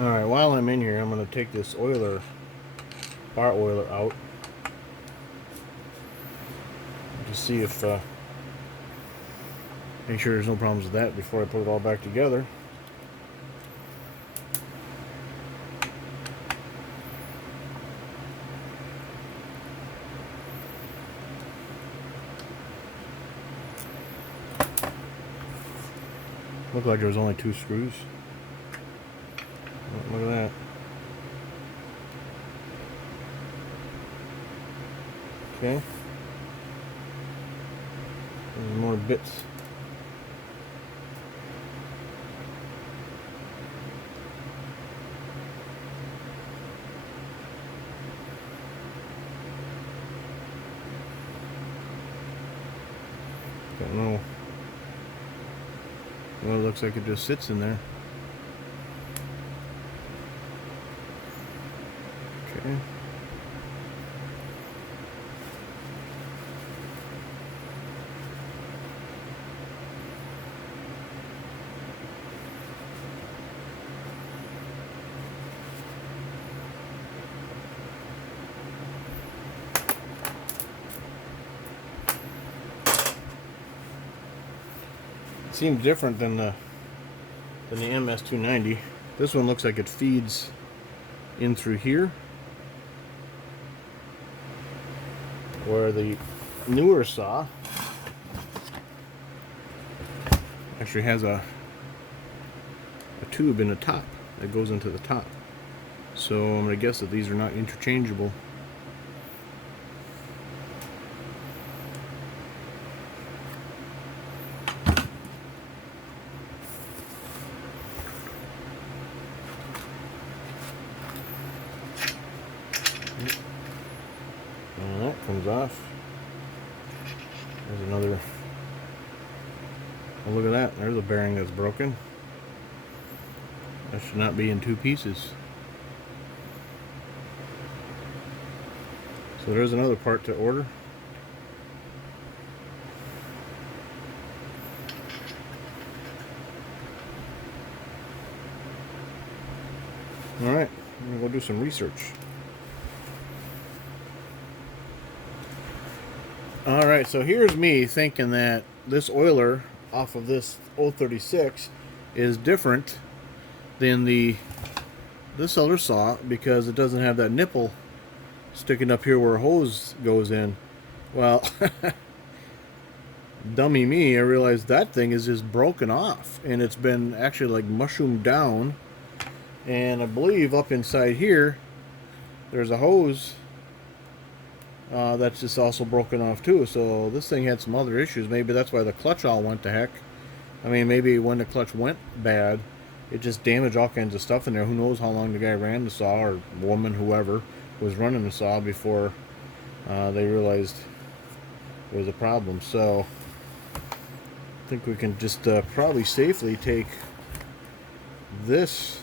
Alright, while I'm in here, I'm going to take this oiler, bar oiler out. Just see if, make sure there's no problems with that before I put it all back together. Looked like there was only 2 screws. Oh, look at that. Okay. There's more bits. Don't know. Well, it looks like it just sits in there. Okay. Seems different than the MS360. This one looks like it feeds in through here, where the newer saw actually has a tube in the top that goes into the top. So I'm going to guess that these are not interchangeable. And that comes off. There's another. Oh, look at that. There's a bearing that's broken. That should not be in 2 pieces. So there's another part to order. Alright, I'm going to go do some research. Alright, so here's me thinking that this oiler off of this 036 is different than this other saw because it doesn't have that nipple sticking up here where a hose goes in. Well, dummy me, I realized that thing is just broken off and it's been actually like mushroomed down, and I believe up inside here there's a hose that's just also broken off too. So this thing had some other issues. Maybe that's why the clutch all went to heck. I mean, maybe when the clutch went bad, it just damaged all kinds of stuff in there. Who knows how long the guy ran the saw, or woman, whoever was running the saw, before they realized it was a problem. So I think we can just probably safely take this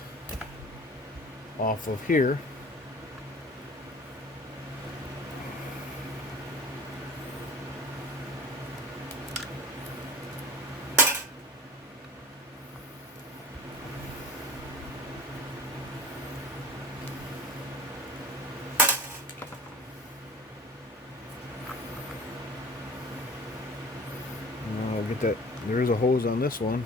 off of here. Get that. There is a hose on this one.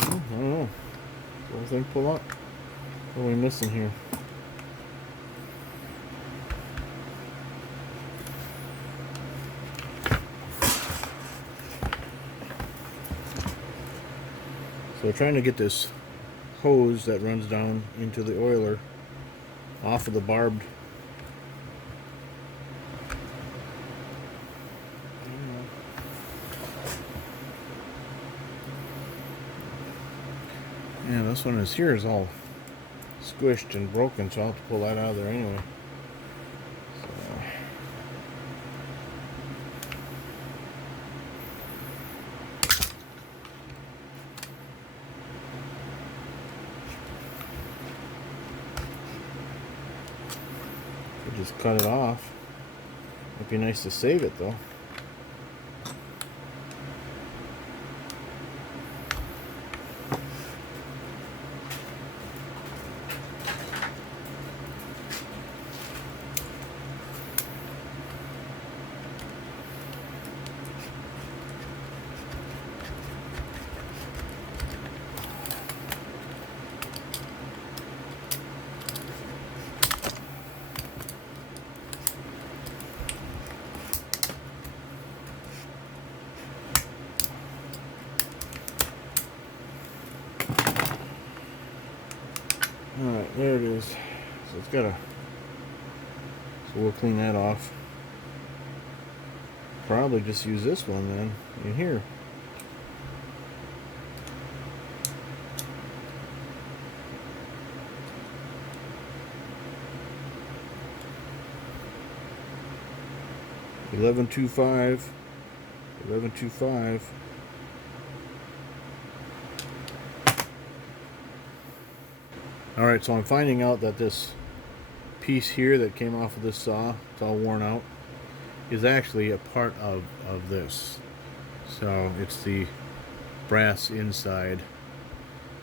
I don't know. Whole thing pull up. What are we missing here? So we're trying to get this hose that runs down into the oiler off of the barbed. Yeah, this one is here is all squished and broken, so I'll have to pull that out of there anyway. Just cut it off. It'd be nice to save it though. Alright, there it is. So it's got a... So we'll clean that off. Probably just use this one then, in here. $11.25. $11.25. Alright, so I'm finding out that this piece here that came off of this saw, it's all worn out, is actually a part of this. So it's the brass inside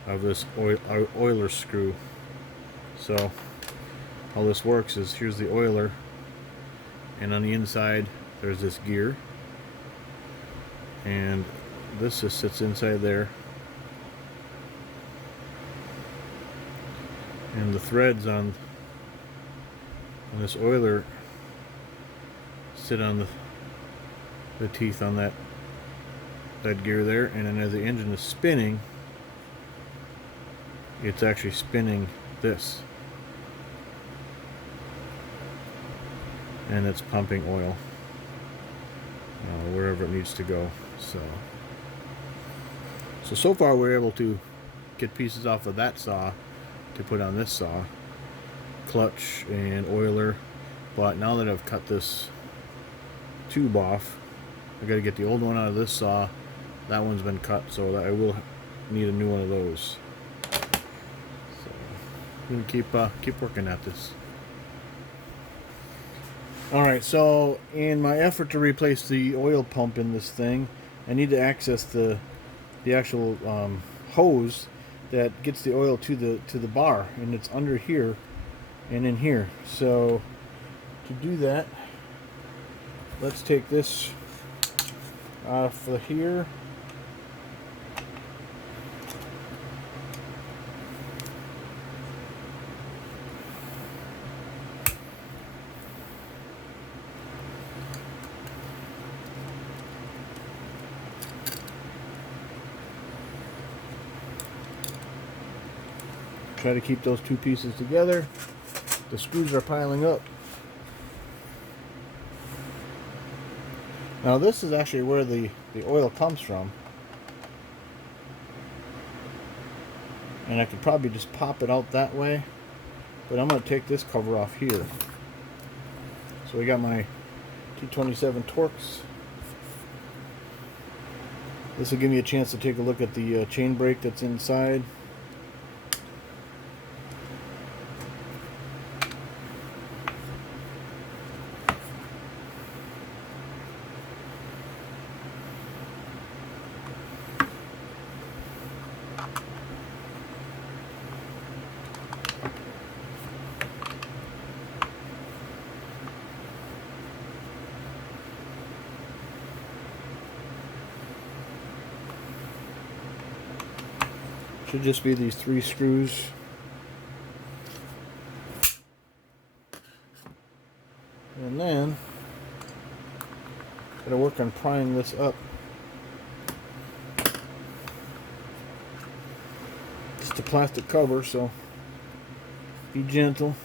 of this oiler screw. So how this works is, here's the oiler, and on the inside there's this gear, and this just sits inside there, and the threads on this oiler sit on the teeth on that gear there, and then as the engine is spinning, it's actually spinning this, and it's pumping oil wherever it needs to go. So far we're able to get pieces off of that saw to put on this saw, clutch and oiler. But now that I've cut this tube off, I got to get the old one out of this saw. That one's been cut, so I will need a new one of those. So I'm gonna keep working at this. Alright, so in my effort to replace the oil pump in this thing, I need to access the actual hose that gets the oil to the bar, and it's under here and in here. So to do that, let's take this off of here. Try to keep those two pieces together. The screws are piling up. Now this is actually where the oil comes from. And I could probably just pop it out that way. But I'm going to take this cover off here. So we got my T27 Torx. This will give me a chance to take a look at the chain brake that's inside. Should just be these 3 screws. And then gotta work on prying this up. Just a plastic cover, so be gentle.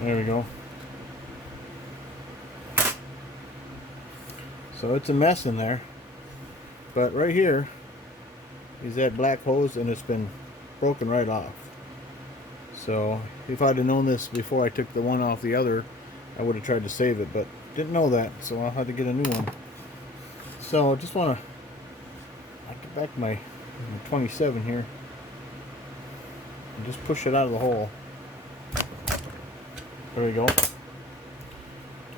There we go. So it's a mess in there, but right here is that black hose, and it's been broken right off. So if I'd have known this before I took the one off the other, I would have tried to save it, but didn't know that, so I'll have to get a new one. So I just want to get back to my 27 here and just push it out of the hole. There we go.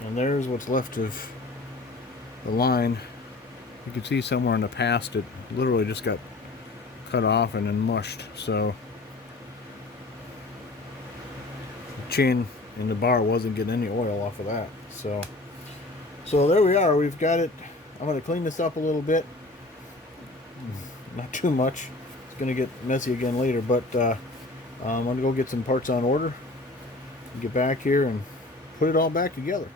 And there's what's left of the line. You can see somewhere in the past it literally just got cut off and then mushed. So the chain in the bar wasn't getting any oil off of that. So there we are. We've got it. I'm going to clean this up a little bit. Not too much. It's going to get messy again later, but I'm going to go get some parts on order, get back here and put it all back together.